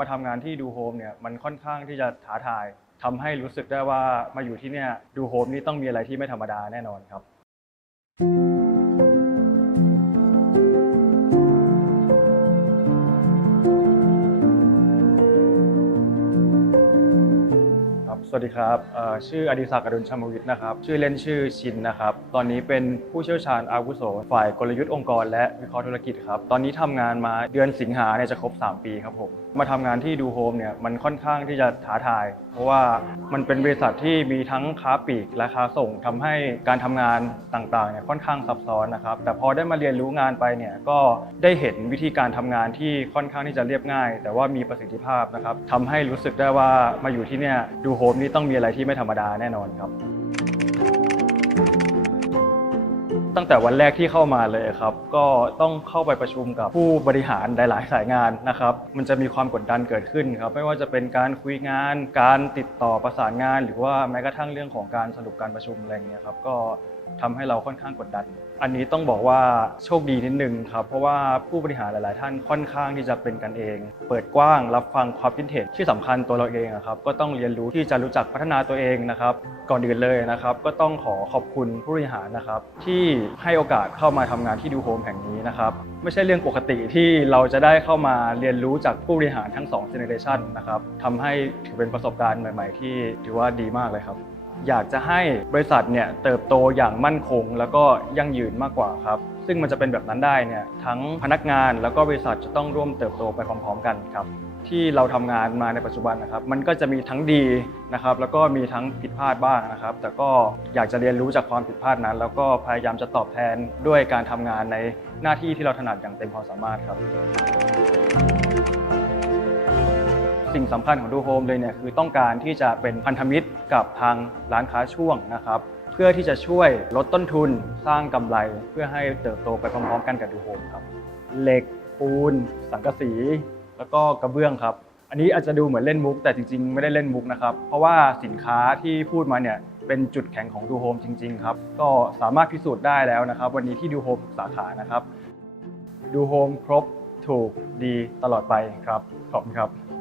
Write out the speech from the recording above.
มาทำงานที่ดูโฮมเนี่ยมันค่อนข้างที่จะท้าทายทำให้รู้สึกได้ว่ามาอยู่ที่เนี่ยดูโฮมนี่ต้องมีอะไรที่ไม่ธรรมดาแน่นอนครับ วัสดีครับชื่ออดิศักดิ์อดุลชมวิทย์นะครับ ชื่อเล่นชื่อชินนะครับ ตอนนี้เป็นผู้เชี่ยวชาญอาวุโสฝ่ายกลยุทธ์องค์กร และวิเคราะห์ธุรกิจครับ ตอนนี้ทำงานมาเดือนสิงหาเนี่ยจะครบ 3 ปีครับผม มาทำงานที่ดูโฮมเนี่ยมันค่อนข้างที่จะท้าทาย เพราะว่ามันเป็นบริษัทที่มีทั้งค้าปลีกและค้าส่งทำให้การทำงานต่างๆเนี่ยค่อนข้างซับซ้อนนะครับ แต่พอได้มาเรียนรู้งานไปเนี่ยก็ได้เห็นวิธีการทำงานที่ค่อนข้างที่จะเรียบง่าย แต่ว่ามีประสิทธิภาพนะครับทำให้รู้สึกได้ว่ามาอยู่ที่เนี่ยดูโฮมนี้ต้องมีอะไรที่ไม่ธรรมดาแน่นอนครับ ตั้งแต่วันแรกที่เข้ามาเลยครับ ก็ต้องเข้าไปประชุมกับผู้บริหารหลาย ๆ สายงานนะครับ มันจะมีความกดดันเกิดขึ้นครับ ไม่ว่าจะเป็นการคุยงาน การติดต่อประสานงาน หรือว่าแม้กระทั่งเรื่องของการสรุปการประชุมอะไรเงี้ยครับ ก็ทำให้เราค่อนข้างกดดัน อันนี้ต้องบอกว่าโชคดีนิดนึงครับ เพราะว่าผู้บริหารหลาย ๆ ท่านค่อนข้างที่จะเป็นกันเอง เปิดกว้างรับฟังความคิดเห็นที่สำคัญตัวเราเองอะครับก็ต้องเรียนรู้ที่จะรู้จักพัฒนาตัวเองนะครับ ก่อนอื่นเลยนะครับ ก็ต้องขอขอบคุณผู้บริหารนะครับ ที่ให้โอกาสเข้ามาทำงานที่ดูโฮมแห่งนี้นะครับไม่ใช่เรื่องปกติที่เราจะได้เข้ามาเรียนรู้จากผู้บริหารทั้ง2 generation นะครับทำให้ถือเป็นประสบการณ์ใหม่ ๆ ที่ถือว่าดีมากเลยครับ อยากจะให้บริษัทเนี่ยเติบโตอย่างมั่นคง แล้วก็ยั่งยืนมากกว่าครับ ซึ่งมันจะเป็นแบบนั้นได้เนี่ยทั้งพนักงานแล้วก็บริษัทจะต้องร่วมเติบโตไปพร้อม ๆ กันครับที่เราทำงานมาในปัจจุบันนะครับ มันก็จะมีทั้งดีนะครับ แล้วก็มีทั้งผิดพลาดบ้างนะครับ แต่ก็อยากจะเรียนรู้จากความผิดพลาดนั้น แล้วก็พยายามจะตอบแทนด้วยการทำงานในหน้าที่ที่เราถนัดอย่างเต็มความสามารถครับ สิ่งสำคัญของดูโฮมเลยเนี่ยคือต้องการที่จะเป็นพันธมิตรกับทางร้านค้าช่วงนะครับ เพื่อที่จะช่วยลดต้นทุนสร้างกำไรเพื่อให้เติบโตไปพร้อมๆ กันกับดูโฮมครับเหล็กปูน สังกะสี แล้วก็กระเบื้องครับ อันนี้อาจจะดูเหมือนเล่นมุก แต่จริงๆ ไม่ได้เล่นมุกนะครับ เพราะว่าสินค้าที่พูดมาเนี่ยเป็นจุดแข็งของดูโฮมจริง ๆ ครับ ก็สามารถพิสูจน์ได้แล้วนะครับ วันนี้ที่ดูโฮมสาขานะครับดูโฮมครบถูกดีตลอดไปครับ ขอบคุณครับ